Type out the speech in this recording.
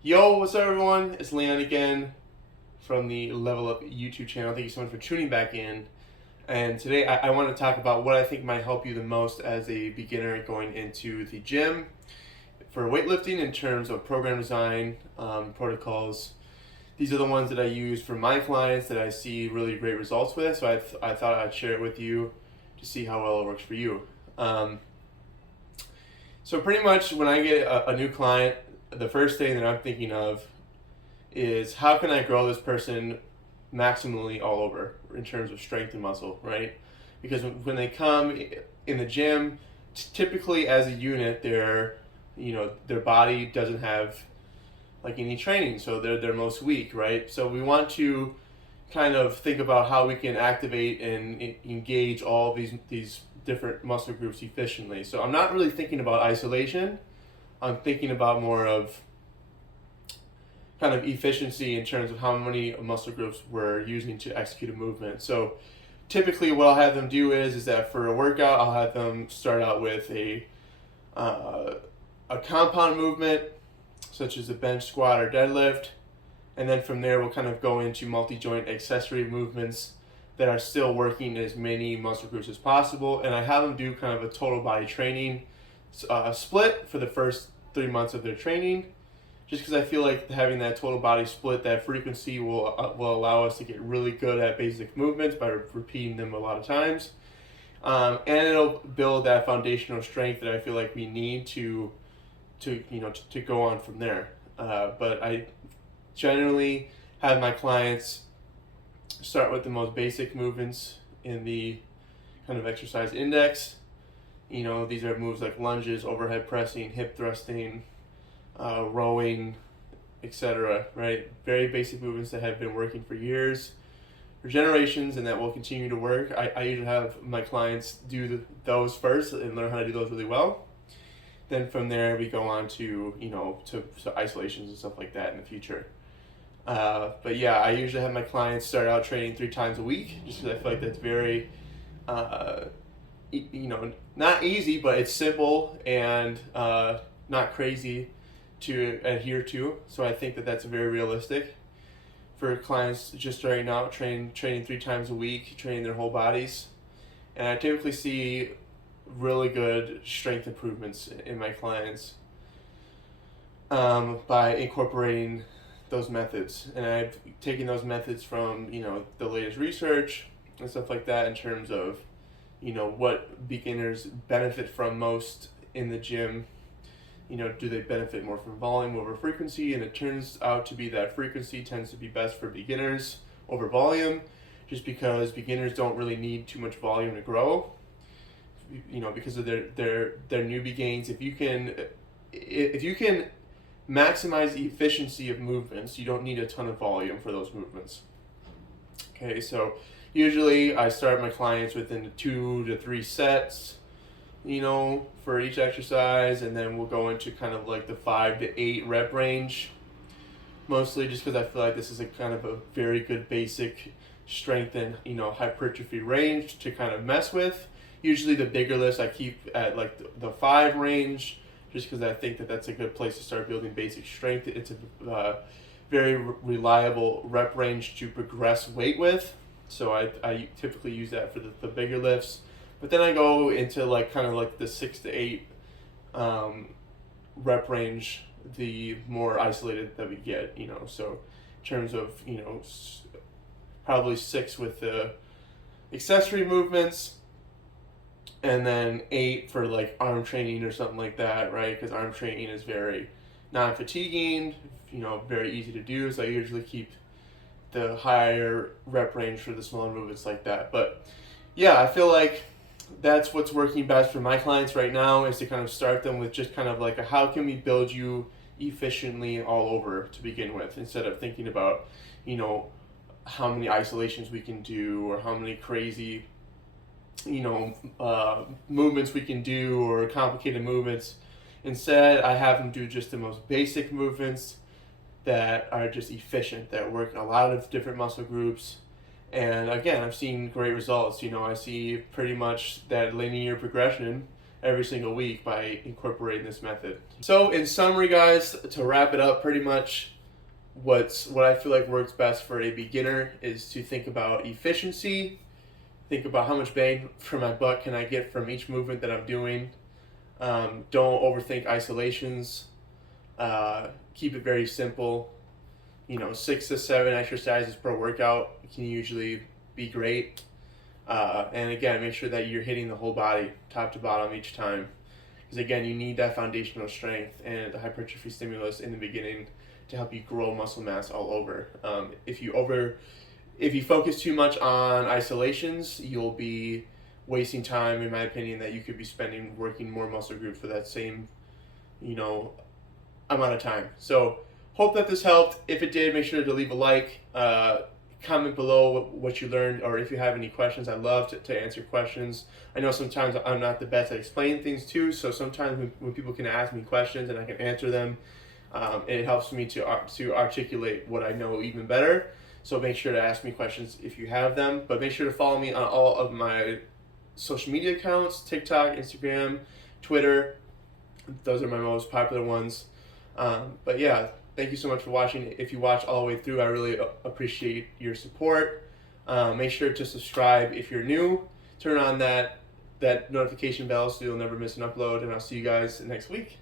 Yo, what's up, everyone? It's Leon again from the Level Up YouTube channel. Thank you so much for tuning back in. And today I want to talk about what I think might help you the most as a beginner going into the gym for weightlifting in terms of program design, protocols. These are the ones that I use for my clients that I see really great results with. So I thought I'd share it with you to see how well it works for you. Um, so pretty much when I get a new client, the first thing that I'm thinking of is how can I grow this person maximally all over in terms of strength and muscle, right? Because when they come in the gym, typically as a unit, their body doesn't have like any training, so they're their most weak, right? So we want to kind of think about how we can activate and engage all these different muscle groups efficiently. So I'm not really thinking about isolation. I'm thinking about more of kind of efficiency in terms of how many muscle groups we're using to execute a movement. So typically what I'll have them do is that for a workout, I'll have them start out with uh, a compound movement, such as a bench, squat, or deadlift. And then from there, we'll kind of go into multi-joint accessory movements that are still working as many muscle groups as possible. And I have them do kind of a total body training split for the first 3 months of their training, just because I feel like having that total body split, that frequency will allow us to get really good at basic movements by repeating them a lot of times, and it'll build that foundational strength that I feel like we need to go on from there. But I generally have my clients start with the most basic movements in the kind of exercise index. These are moves like lunges, overhead pressing, hip thrusting, rowing, etc. Right? Very basic movements that have been working for years, for generations, and that will continue to work. I usually have my clients do those first and learn how to do those really well. Then from there we go on to isolations and stuff like that in the future. But yeah, I usually have my clients start out training 3 times a week, just because I feel like that's very not easy, but it's simple and not crazy to adhere to. So I think that that's very realistic for clients just starting out, training 3 times a week, training their whole bodies. And I typically see really good strength improvements in my clients by incorporating those methods. And I've taken those methods from the latest research and stuff like that in terms of what beginners benefit from most in the gym. Do they benefit more from volume over frequency? And it turns out to be that frequency tends to be best for beginners over volume, just because beginners don't really need too much volume to grow. Because of their newbie gains. If you can maximize the efficiency of movements, you don't need a ton of volume for those movements. Okay, so usually I start my clients within 2 to 3 sets, for each exercise, and then we'll go into kind of like the 5 to 8 rep range, mostly just because I feel like this is a kind of a very good basic strength and hypertrophy range to kind of mess with. Usually the bigger lifts I keep at like the 5 range, just because I think that that's a good place to start building basic strength. It's a very reliable rep range to progress weight with. So I typically use that for the bigger lifts. But then I go into like kind of like the 6 to 8 rep range, the more isolated that we get, So in terms of, probably 6 with the accessory movements, and then 8 for like arm training or something like that, right? Because arm training is very non-fatiguing, very easy to do. So I usually keep the higher rep range for the smaller movements like that. But yeah, I feel like that's what's working best for my clients right now, is to kind of start them with just kind of like how can we build you efficiently all over to begin with, instead of thinking about, how many isolations we can do or how many crazy movements we can do or complicated movements. Instead, I have them do just the most basic movements that are just efficient, that work a lot of different muscle groups. And again, I've seen great results. I see pretty much that linear progression every single week by incorporating this method. So in summary, guys, to wrap it up, pretty much what I feel like works best for a beginner is to think about efficiency, think about how much bang for my buck can I get from each movement that I'm doing. Don't overthink isolations. Keep it very simple. 6 to 7 exercises per workout can usually be great. And again, make sure that you're hitting the whole body, top to bottom each time. Because again, you need that foundational strength and the hypertrophy stimulus in the beginning to help you grow muscle mass all over. If you focus too much on isolations, you'll be wasting time, in my opinion, that you could be spending working more muscle groups for that same, amount of time. So hope that this helped. If it did, make sure to leave a like, comment below what you learned, or if you have any questions. I'd love to answer questions. I know sometimes I'm not the best at explaining things too, so sometimes when people can ask me questions and I can answer them, it helps me to articulate what I know even better. So make sure to ask me questions if you have them, but make sure to follow me on all of my social media accounts: TikTok, Instagram, Twitter. Those are my most popular ones. But yeah, thank you so much for watching. If you watch all the way through, I really appreciate your support. Make sure to subscribe if you're new. Turn on that notification bell so you'll never miss an upload, and I'll see you guys next week.